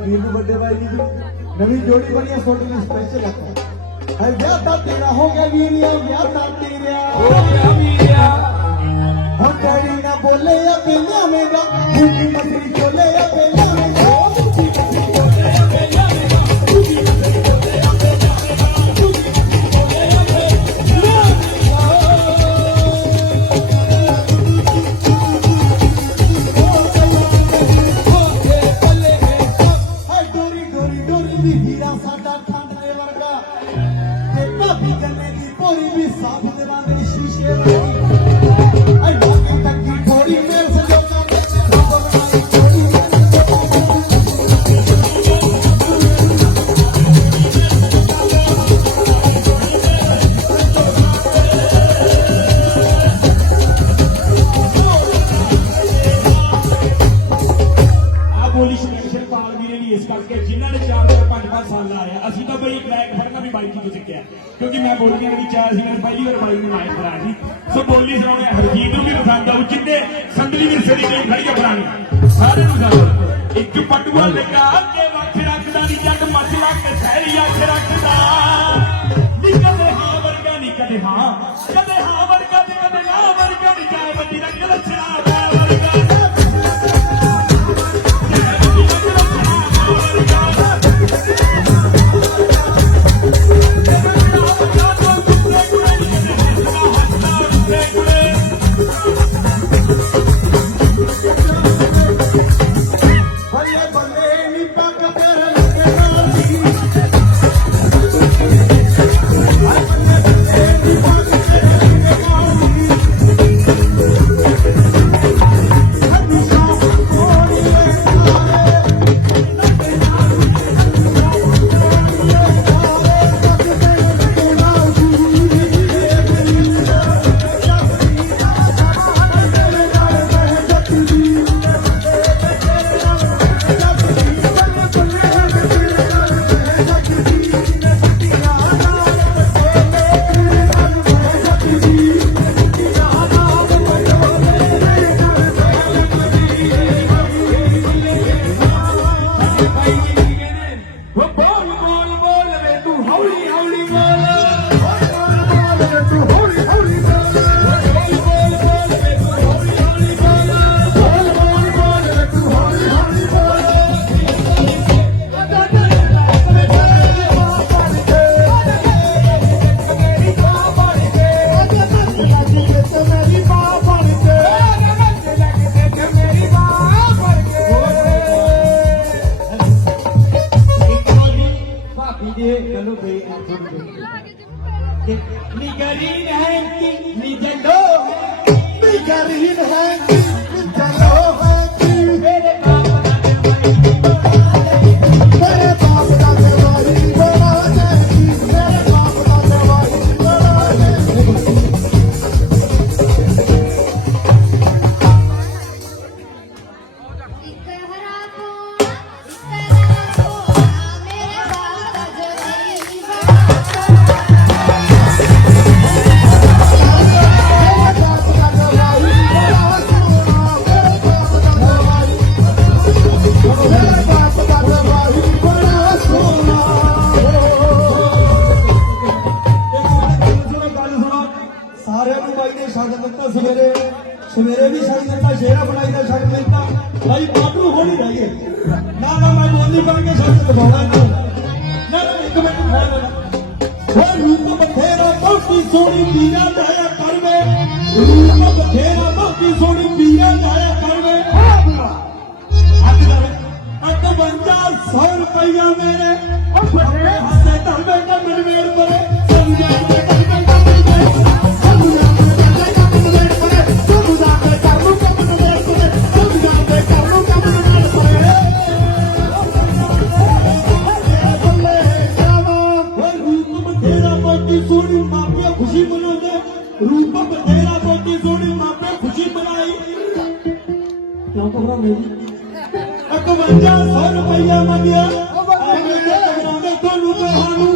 ਵੀਰ ਨੂੰ ਵੱਡੇ ਬਾਈ ਵੀ ਨਵੀਂ ਜੋੜੀ ਬਣੀ ਆ ਛੋਟੀ ਦੀ ਸਪੈਸ਼ਲ ਰੱਖੋ ਹੈ ਵਿਆਹ ਤਾਂ ਤੇਰਾ ਹੋ ਗਿਆ ਵੀਰਿਆ ਵਿਆਹ ਤਾਂ ਤੇਰਾ। ਹੁਣ ਡੈਡੀ ਨਾ ਬੋਲੇ ਆ ਪਹਿਲਾਂ ਮੇਗਾ ਭੂਖੀ ਮਸਰੀ ਚੋਲੇ ਆ ਪਹਿਲਾਂ ਗੰਨੇ ਦੀ ਪੋਰੀ ਵੀ ਸਾਫ਼ ਦੇ ਵਾਂਗਲੀ ਸ਼ੀਸ਼ੇ ਵਰਗੀ ਹਾਏ ਲੋਕੀ ਟੱਕੀ ਥੋੜੀ ਮੇਰ ਸਜੋਗਾ ਰੱਬ ਬਣਾਈ ਥੋੜੀ ਆ ਬੋਲੀ ਸਪੈਸ਼ਲ ਪਾਲ ਵੀਰੇ ਲਈ ਇਸ ਕਰਕੇ ਜਿਨ੍ਹਾਂ ਨੇ 4 ਤੋਂ 5-5 ਸਾਲ ਲਾਇਆ ਅਸੀਂ ਤਾਂ ਬਈ ਬੈਕ ਤੋਂ ਸਿੱਖਿਆ। ਕਿਉਂਕਿ ਮੈਂ ਬੋਲੀਆਂ ਦੀ ਚਾਰ ਸੀ ਮੇਰੇ ਪਹਿਲੀ ਵਾਰ ਬਾਈ ਨੂੰ ਲਾਇਆ ਭਰਾ ਜੀ। ਸੋ ਬੋਲੀ ਸੁਣਾਉਣੇ ਹਰਜੀਤ ਨੂੰ ਵੀ ਪਸੰਦ ਆਉ ਜਿੰਨੇ ਸੰਦਲੀ ਵਿਰਸੇ ਦੀ ਟੀਮ ਖੜੀ ਆ ਪੁਰਾਣੀ ਨੂੰ ਪਸੰਦ ਇੱਕ ਪਟੂਆ ਲਗਾ ਕੇ ਵੱਖ ਰੱਖਦਾ ਨੀ, ਜੱਟ ਮੱਝ ਲਾ ਸਹਿਰੀ ਅੱਖ ਰੱਖਦਾ। ਨਿਗਰੀਨ ਹੈ ਕਿ ਨਿਜਲੋ ਹੈ ਨਿਗਰੀਨ ਛੱਡ ਦਿੱਤਾ ਸਵੇਰੇ। ਸਵੇਰੇ ਵੀ ਛੱਡ ਦਿੱਤਾ, ਸ਼ੇਰਾ ਬਣਾਈ ਦਾ ਛੱਡ ਦਿੱਤਾ। ਬਾਈ ਬਾਬੂ ਹੋਣੀ ਰਹਿ ਗਏ। ਨਾ ਨਾ, ਮੈਂ ਬੋਲੀ ਬਣ ਕੇ ਛੱਡ ਦਬਾਉਣਾ ਨਾ ਨਾ, ਇੱਕ ਮਿੰਟ ਖਾ ਲੈਣਾ ਰੂਪ ਬਥੇਰਾ ਬਹੁਤੀ ਸੋਹਣੀ ਪੀਰਾ ਜਾਇਆ ਕਰਵੇ। ਰੂਪ ਬਥੇਰਾ ਬਹੁਤੀ ਸੋਹਣੀ ਪੀਰਾ ਜਾਇਆ ਕਰਵੇ। ਹੱਥ ਕਰ ਅੱਤ ਬੰਜਾ 100 ਰੁਪਈਆ ਮੇਰੇ ਖੁਸ਼ੀ ਮਨਾਉਂਦੇ ਰੂਪ ਬਥੇਰਾ ਬੋਤੀ ਸੋਹਣੀ ਮਾਪੇ ਖੁਸ਼ੀ ਬਣਾਈ ਕਿਉਂ ਕਹਰਾ ਮੇਰੀ? 5100 ਰੁਪਇਆ ਮੰਗਿਆ। ਆਏ ਮੇਰੇ ਕਹਰਾਂਗੇ ਤੁਹਾਨੂੰ ਤੁਹਾਨੂੰ